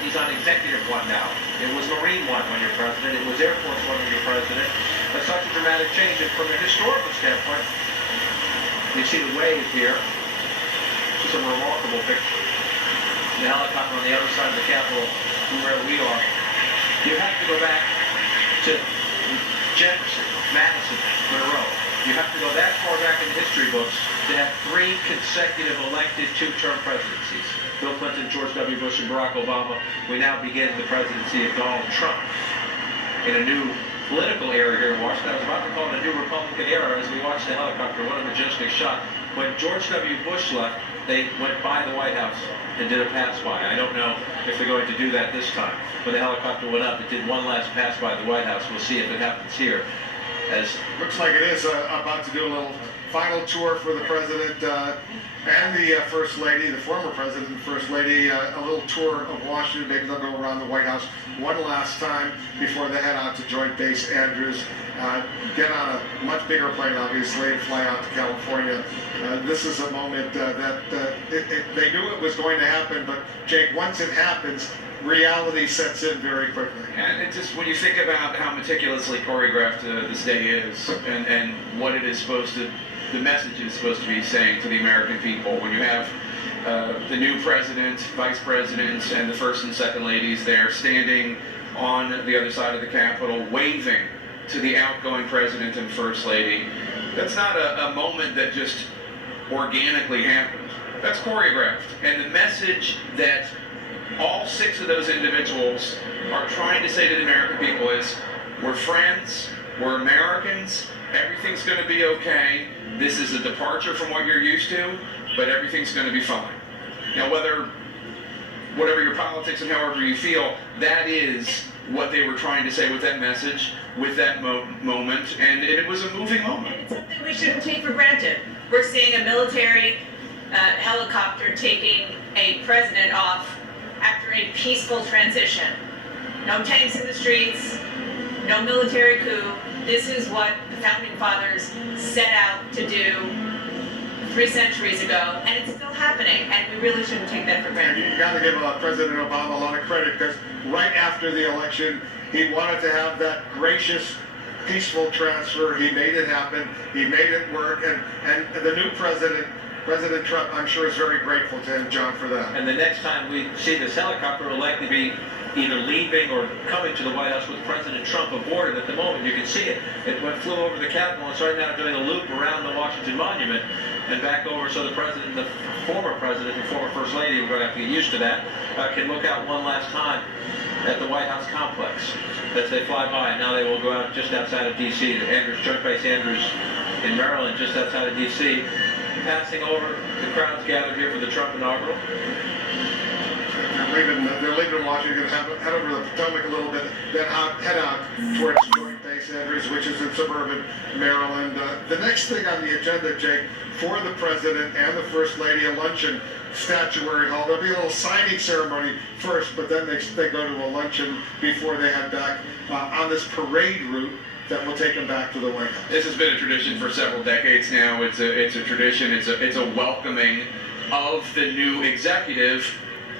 He's on Executive One now. It was Marine One when you're president. It was Air Force One when you're president. That's such a dramatic change. And from a historical standpoint, you see the wave here. It's a remarkable picture. The helicopter on the other side of the Capitol, where we are. You have to go back to Jefferson, Madison, Monroe. You have to go that far back in the history books to have 3 consecutive elected 2-term presidencies. Bill Clinton, George W. Bush, and Barack Obama. We now begin the presidency of Donald Trump in a new political era here in Washington. I was about to call it a new Republican era as we watched the helicopter. What a majestic shot. When George W. Bush left, they went by the White House and did a pass-by. I don't know if they're going to do that this time. When the helicopter went up, it did one last pass by the White House. We'll see if it happens here. Looks like it is about to do a little final tour for the president and the First Lady, the former president and First Lady, a little tour of Washington. Maybe they'll go around the White House one last time before they head out to Joint Base Andrews. Get on a much bigger plane, obviously, and fly out to California. This is a moment that they knew it was going to happen, but Jake, once it happens, reality sets in very quickly. And it just, when you think about how meticulously choreographed this day is, and what it is supposed to, the message is supposed to be saying to the American people, when you have the new president, vice presidents, and the first and second ladies there standing on the other side of the Capitol, waving to the outgoing president and first lady, that's not a moment that just organically happened. That's choreographed. And the message that all 6 of those individuals are trying to say to the American people is, we're friends, we're Americans, everything's going to be okay, this is a departure from what you're used to, but everything's going to be fine. Now, whatever your politics and however you feel, that is what they were trying to say with that message, with that moment, and it was a moving moment. And it's something we shouldn't take for granted. We're seeing a military helicopter taking a president off after a peaceful transition. No tanks in the streets, no military coup. This is what the Founding Fathers set out to do 3 centuries ago, and it's still happening, and we really shouldn't take that for granted. And you got to give President Obama a lot of credit, because right after the election, he wanted to have that gracious, peaceful transfer. He made it happen. He made it work, and the new president, President Trump, I'm sure is very grateful to him, John, for that. And the next time we see this helicopter, will likely be either leaving or coming to the White House with President Trump aboard. And at the moment, you can see it. It flew over the Capitol, and it's right now doing a loop around the Washington Monument and back over, so the president, the former president and former First Lady, we're going to have to get used to that, can look out one last time at the White House complex as they fly by. And now they will go out just outside of D.C., the Andrews, Joint Base Andrews in Maryland, just outside of D.C., passing over. The crowds gathered here for the Trump inaugural. They're leaving Washington, head over to the Potomac a little bit, then head out towards Joint Base Andrews, which is in suburban Maryland. The next thing on the agenda, Jake, for the president and the First Lady, a luncheon, Statuary Hall. There'll be a little signing ceremony first, but then they go to a luncheon before they head back on this parade route that will take them back to the White House. This has been a tradition for several decades now. It's a tradition. It's a welcoming of the new executive